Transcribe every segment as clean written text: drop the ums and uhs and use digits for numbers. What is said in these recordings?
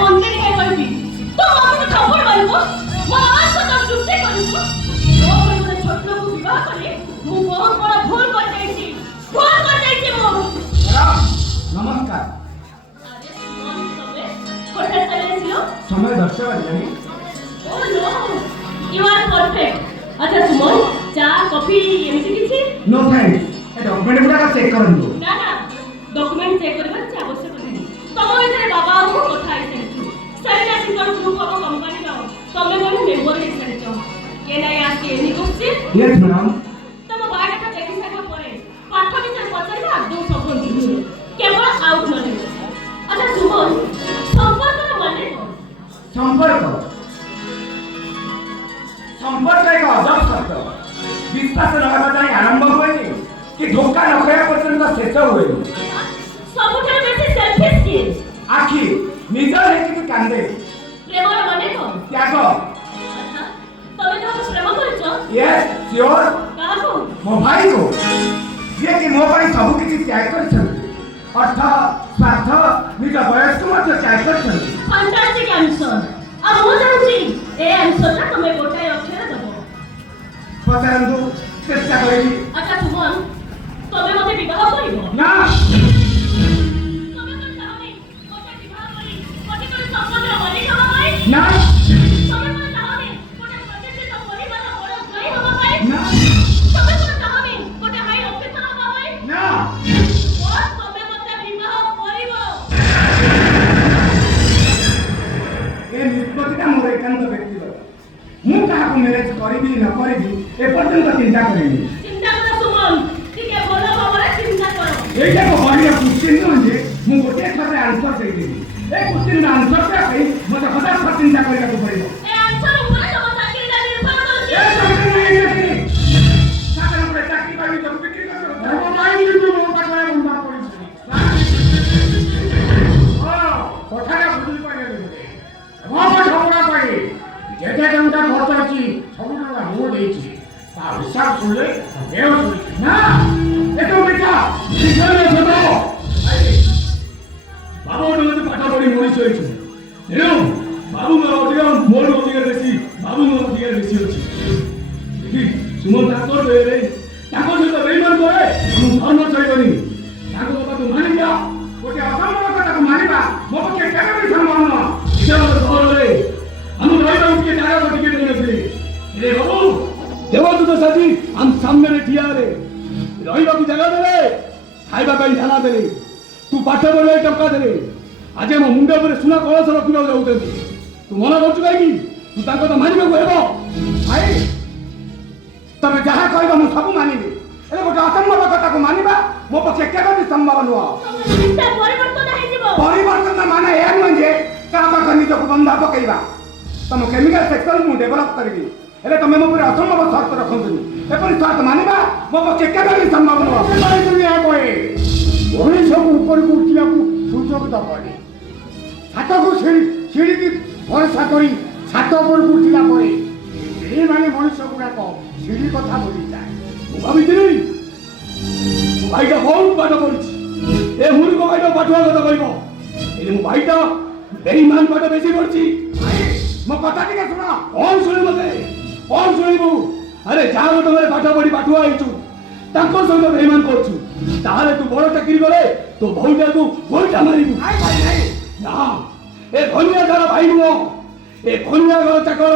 ବନ୍ଦେରୀ ହେ କହିବି ତୋ ମମି ଖବର ମାରିବ ମୋ ଆସ ତ ଚୁପେ କରିବ ତୋ ଗୋଟେ ଛୋଟକୁ ବିବାହ କରି ମୁଁ ବହୁତ ବଡ଼ ଭୁଲ କରିଯାଇଛି ମୁଁ नमस्कार ଆରେ ସୁମନ ତମେ ହଠାৎ ଚାଲି ଆସିଲ समय 10 बजे Oh no, you are perfect. अच्छा सुमन, चा कॉफी एमिति किछि? नो थैंक्स ए डॉक्यूमेंट गुडा चेक करंदो ना ना, डॉक्यूमेंट चेक करबा छि आवश्यक नहीं. तम विषय बाबा को कथा आइ सेंछु. सरिया सिकर ग्रुप ऑफ कंपनी नो. तमे कोन मेंबर हे सेंछु. के नाही आके एनी क्वेश्चन? यस मैडम तम बायोडाटा देखि सारा परे. पाठ विषय पचारबा आदौ सब दिनु. केवल आउट नले. अच्छा सुमन, संपर्क माने कोन? संपर्क संपर्क एक अजब शब्द विश्वास लगाबा जाय आरंभ होइनी कि धोखा न खया पर्यंत शेष होइनी सबुठार बेसी सेल्फिश की आखि निजर हेकि कांदे प्रेमर माने कोन त्याग अच्छा तमे तो प्रेम करछो यस श्योर काको मो भाई को जे कि मो भाई सब किछि त्याग करछन अर्थ स्वार्थ निज वयस्क मत त्याग करछन फैंटास्टिक आंसर अब हो जाउची ए आंसर ना तमे गोटाय अक्षर दबो पचारंदु चेष्टा करिबी अच्छा सुमन तमे मते विवाह करिबो ना तमे कोन चाहबी मते विवाह करी मते कोन संबंध माने हवा भाई ना तमे कोन चाहबी कोन प्रतिष्ठित परिवार बड़ गई हवा भाई ना तमे कोन चाहबी कोन हाई ऑफिसर हवा भाई ना और तमे मते विवाह करिबो ए निष्पत्तिटा मोर एकांत व्यक्तिगत मु काहाको मैरेज करिबी न करिबी ए पर्यंत चिंता करिनी चिंता करो सुमन ठीक है बोलो बाबा चिंता करो एटा को बढिया क्वेश्चन म्हणजे मु गोटे खाते आंसर देई देबी ए क्वेश्चन आंसर पे कहि मते हजार थर चिंता करिया को पड़िबो ए आंसर ऊपर सब चाकरी दा निर्भर करूची ए चाकरी नहीं चाकरी चाकरी पर चाकरी पाई तो बिक्री कर वो माई नि मो पाखरे मुंडा पड़िछि हां कोठारे बुझी पाइले मो पाखरा पाई जेते टंका खर्च अछि सब टंका मो देछि ता हिसाब सुनले देव सुन ना ए तो बेटा निकल छोटो बाबू तो पाठ पढ़ी मनीष होइछु हेलो बाबू मोर अधिकार मोर अधिकार बेसी बाबू मोर अधिकार बेसी अछि देखि सुमन डाक्टर बेले ताको सहित बेईमान करे हम धर्म चलिबनी ताको बाबा तो मानि जा गोटे असंभव कथा को मानिबा मो पक्षे केबे भी संभव न इजाजत करले हम रहिबा उठके जागा को टिकट देनथि रे बाबू देवदूत साथी हम सामने रे ठिया रे रहिबा को जागा देले खाइबा ପାଇଁ ଧାନ ଦେଲେ तू पाठ पढ़ले टंका देले आज मो मुंडा पर सुना कलश रखिबा जाउतନ୍ତି तू मना करछु काई तू ताको तो मानिबा को हेबो भाई तमे जहा कहबा मु सब मानिबी एले गोटे असंभव कथा को मानिबा मो पक्षे केबे भी संभव नुआ चिंता परिवर्तन हे जीवो परिवर्तन माने ए म्हणजे का पाख निज को बंधा पकेइबा तम केमिकल सेक्टर मु डेवलप करबी एले तमे मो पूरा असंभव शर्त रखंतनी एपरि शर्त मानिबा मो पक्षे केबे भी संभव नुआ भाई तुम या कोई ओही सब ऊपर को उठिया को सुजोग द पड़े छात को सीढ़ी की भरोसा करी छात ऊपर को उठिला पड़े ए माने मनुष्य गुडा को सीढ़ी कथा बोली जाए मु भाबिथिनी मो भाईटा बहुत पाठ पढ़िछि ए मुरी को भाईटा पाठवा कथा कहबो एले मो भाईटा बेईमान पाठ बेसी पढ़िछि मो कथा टिके सुना कौन सुने मते कौन सुनिबू अरे जा गो तमरे पाठ पढ़ी पाठवा आइछु ताको सहित बेईमान करछु ताले तू बड़ चाकरी करे तो भौजा तू भौजा मारिबू भाई भाई नहीं ना ए धनिया सारा भाई नुओ ए धनिया घर चाकर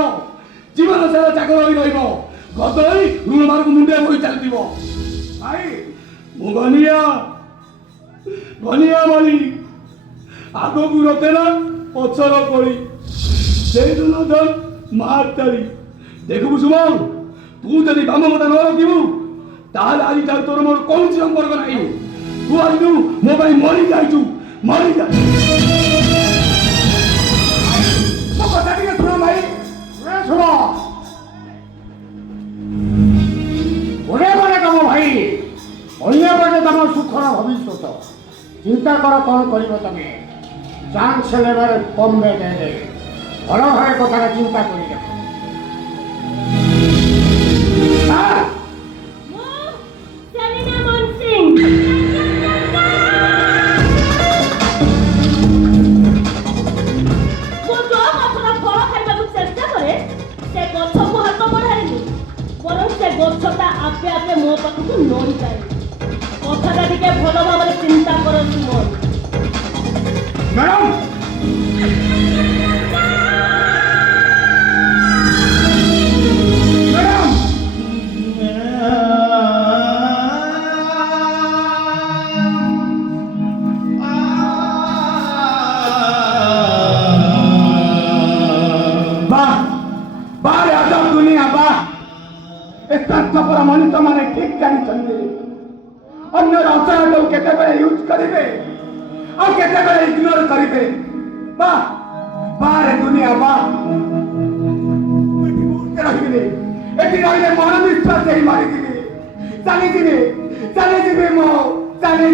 जीवन सारा चाकर होई रहइबो गदई ऋण मार्ग मुंडे होई चलतिबो भाई मु धनिया माली आगो को रतेला पछर पड़ी से दिन धन मारतारी देखबू सुमन तू जदि बाम मत न रखिबू ताल आज तार तोर मोर कौन संपर्क नहीं तू आज तू मो भाई मरी जाइछु मरी जा तो कथा टिके सुनो भाई रे सुनो ओरे बोले कम भाई अन्य बाटे तम सुखर भविष्य चिंता कर कौन करिबो तमे चांस लेबर कम में दे दे घर घर कथा चिंता करी देखो ଟିକେ ଭଲ ଭାବରେ ଚିନ୍ତା କର ସୁମନ। ମ୍ୟାଡ଼ାମ पर मनुष्य माने ठीक जानते अन्य अचरण को केते यूज करेंगे और केते इग्नोर करेंगे बाहर दुनिया रही मन विश्वास ही मारी चली मो चली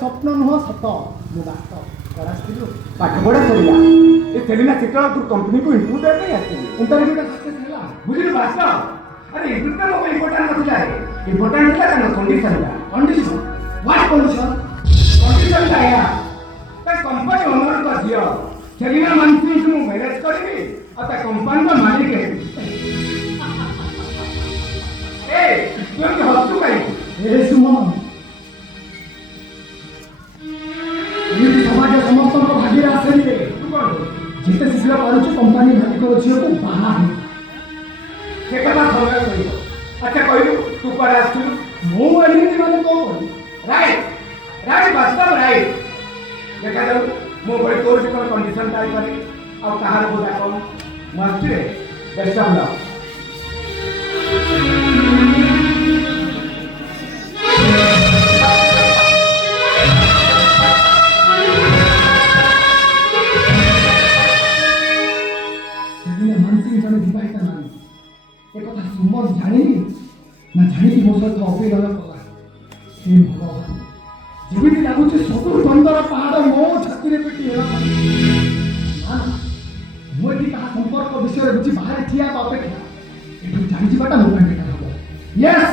स्वप्न नुह सत मु पाठ पढ़ा सरिया ए सेलिना चित्रा तू कंपनी को इंटरव्यू दे नहीं आती इंटरव्यू का सक्सेस हैला बुझिल बास्ता अरे इंटरव्यू का लोग इंपोर्टेंट नथिला इंपोर्टेंट थिला कन कंडीशन व्हाट कंडीशन आया ते कंपनी ओनर को दियो सेलिना मानसी को मैनेज करबी आ ते कंपनी का मालिक है ए तू के हस्तु काई ए सुमन समाज समस्त भागी आसे जिते शीघ्र पारुच कंपानी मालिक झील को बाहा से कथा समय कहियो अच्छा कहियो तू पर आसु मो एमिति माने को राइट वास्तव राइट देखा जाऊ मो बड़ी तोर से कंडीशन टाइप करे आ कहार बोला कम मस्ती रे बेस्ट ऑफ लक सुमन जानी ना जानी मो सहित अपेक्षा कला हे भगवान जेमिति लागुचे सब बंदर पहाड़ मो छाती रे पेटी हेला ना मो एटी कहा संपर्क विषय बुझी बाहर ठिया अपेक्षा एठू जानि जिबाटा मो ପାଇଁ बेटा हबो यस